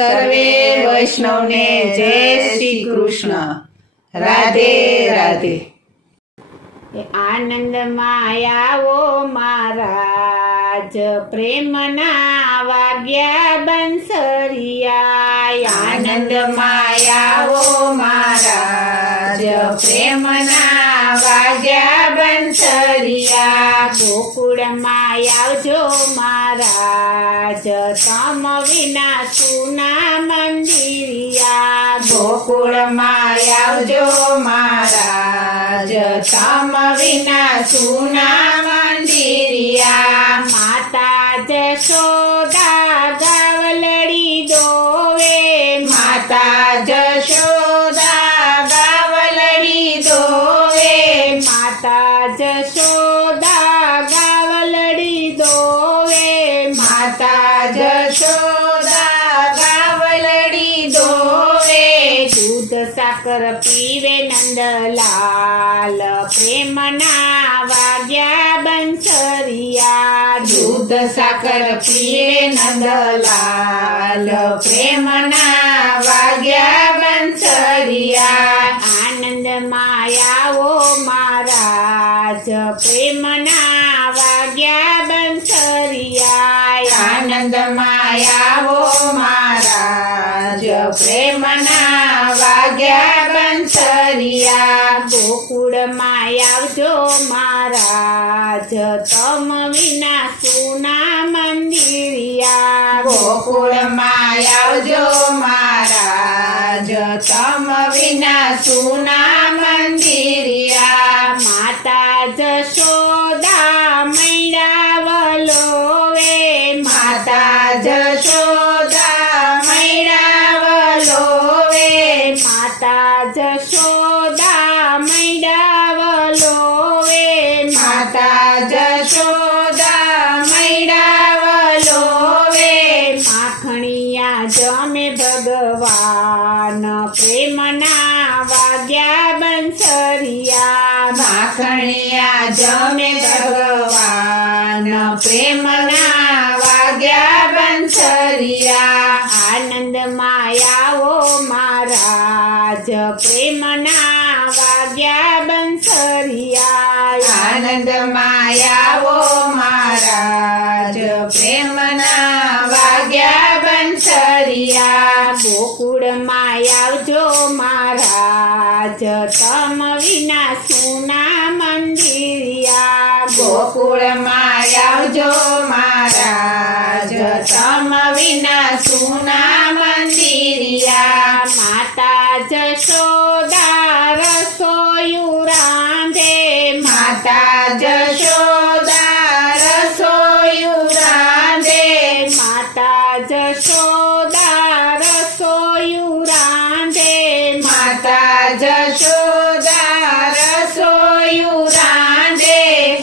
સર્વે વૈષ્ણવને જય શ્રી કૃષ્ણ. રાધે રાધે. આનંદમાં આવો મહારાજ, પ્રેમના વાગ્યા બંસરિયા. આનંદમાં આવો મહારાજ, પ્રેમના વાગ્યા બંસરિયા. ગોકુળમાં આવજો મહારાજ, તમ વિના સુના મંદિરિયા. ગોકુળમાં આવજો મહારાજ, તમ વિના સુના મંદિરિયા. માતા જશોદા ગાવલડી દોવે, માતા જશોદા ગાવલડી દોવે, માતા જશોદા ગાવલડી દોવે. માતા જશોદા ગાવલડી દોવે. દૂધ સાકર પીવે નંદલાલ, પ્રેમના વાગ્યા બંસરિયા. દૂધ સાકર પીવે નંદલાલ, પ્રેમના વાગ્યા બંસરિયા. આનંદમાં આવો મહારાજ, પ્રેમના વાગ્યા બંસરિયા. આનંદમાં આવો મહારાજ, પ્રેમના વાગ્યા બંસરિયા. ગોકુળમાં આવજો મહારાજ, તમ વિના સુના મંદિરિયા. ગોકુળમાં આવજો મહારાજ, તમ વિના સુના મંદિરિયા. માતા જશોદા મૈડા વલોવે, માતા જશોદા મૈડા વલોવે, માતા જશોદા મૈડા વલોવે. માતા જશોદા મૈડા વલોવે. માખણિયા જમે ભગવાન, પ્રેમના વાગ્યા બંસરિયા. માખણિયા જમે ભગવાન, પ્રેમના વાગ્યા બંસરિયા. આનંદમાં આવો મહારાજ, પ્રેમના વાગ્યા બંસરિયા. આનંદમાં આવો મહારાજ, પ્રેમના વાગ્યા બંસરિયા. ગોકુળમાં આવજો મહારાજ, તમ વિના સુના મંદિરિયા. ગોકુળમાં આવજો મહારાજ, તમ વિના સુના મંદિરિયા. માતા જશોદા રસોયું રાંધે, માતા જશોદા રસોયું રાંધે, માતા જશોદા રસોયું રાંધે. માતા જશોદા રસોયું રાંધે.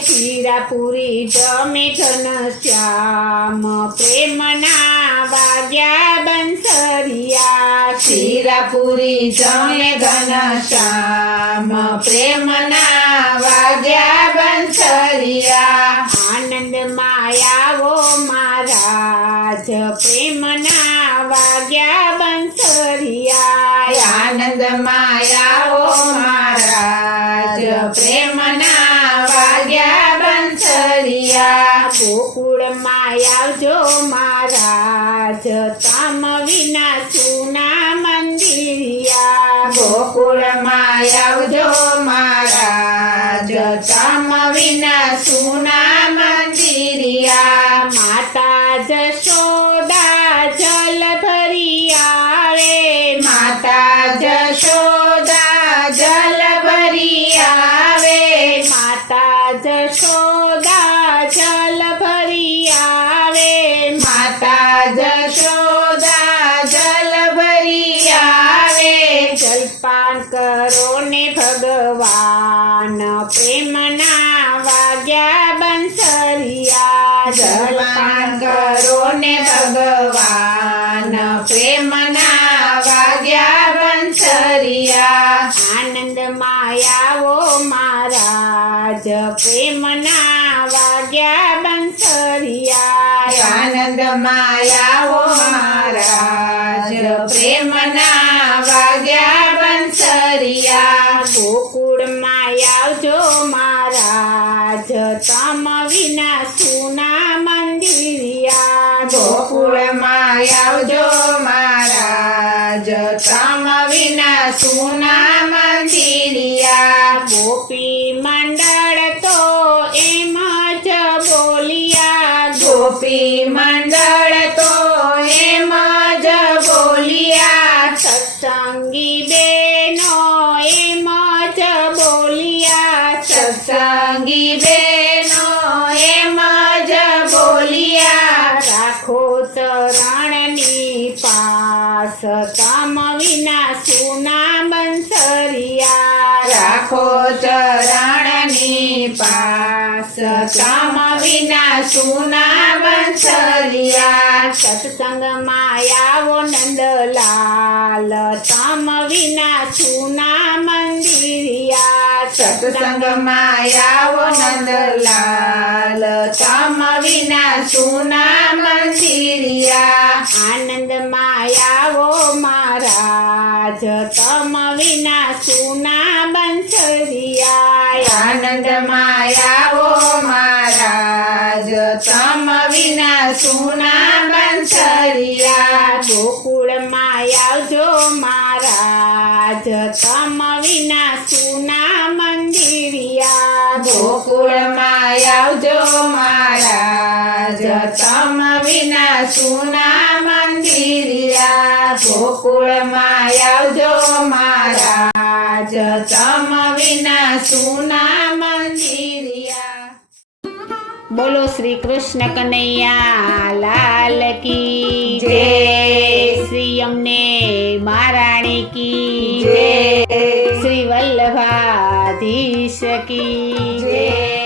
શીરાપુરી જમે ઘનશ્યામ, પ્રેમના વાગ્યા બંસરિયા. શીરાપુરી જમે ઘનશ્યામ, પ્રેમના વાગ્યા બંસરિયા. આનંદમાં આવો મહારાજ, પ્રેમના વાગ્યા બંસરિયા. આનંદમાં આવો મહારાજ, પ્રેમના વાગ્યા બંસરિયા. ગોકુળમાં આવજો મહારાજ, તમ વિના સુના મંદિરિયા. ગોકુળમાં આવજો મહારાજ, તમ વિના સુના મંદિરિયા. માતા જશોદા જલ ભરી આવે, માતા જશોદા જલ ભરી આવે, માતા જશોદા જલ ભરી આવે. માતા જશોદા જલ ભરી આવે. જલપાન કરો ને ભગવાન, પ્રેમના વાગ્યા બંસરિયા. જલપાન કરો ને ભગવાન, પ્રેમના વાગ્યા બંસરિયા. આનંદમાં આવો મહારાજ, પ્રેમના વાગ્યા બંસરિયા. આનંદમાં આવો મહારાજ, પ્રેમના વાગ્યા બંસરિયા. ગોકુળમાં આવજો મહારાજ તમ વિના સુના મંદિરિયા. ગોકુળમાં આવજો મહારાજ તમ વિના સુના મંદિરિયા. ગોપી મંડળ તો એમ જ બોલિયા. ગોપી મંડળ તો એમ જ બોલિયા. સત્સંગી બેનો એમ જ બોલિયા. સત્સંગી બેનો એમ જ બોલિયા. રાખો ચરણની પાસ તમ વિના સુના બંસરિયા. રાખો ચરણની પાસ તમ વિના સુના બંસરિયા. સત્સંગમાં આવો નંદલાલ તમ વિના સુના મંદિરિયા. સત્સંગમાં આવો નંદલાલ તમ વિના સુના મંદિરિયા. આનંદમાં આવો મહારાજ તમ વિના સુના બંસરિયા. આનંદમાં આવો મહારાજ તમ વિના સુના બંસરિયા. ગોકુળમાં આવજો મહારાજ તમ વિના સુના મંદિરિયા. ગોકુળમાં આવજો મહારાજ તમ વિના સુના મંદિરિયા. ગોકુળમાં આવજો મહારાજ તમ વિના સુના મંદિરિયા. બોલો શ્રી કૃષ્ણ કનૈયા લાલ કી જય. શ્રી અમને મહારાણી કી જય. શ્રી વલ્લભાધીશ કી જય.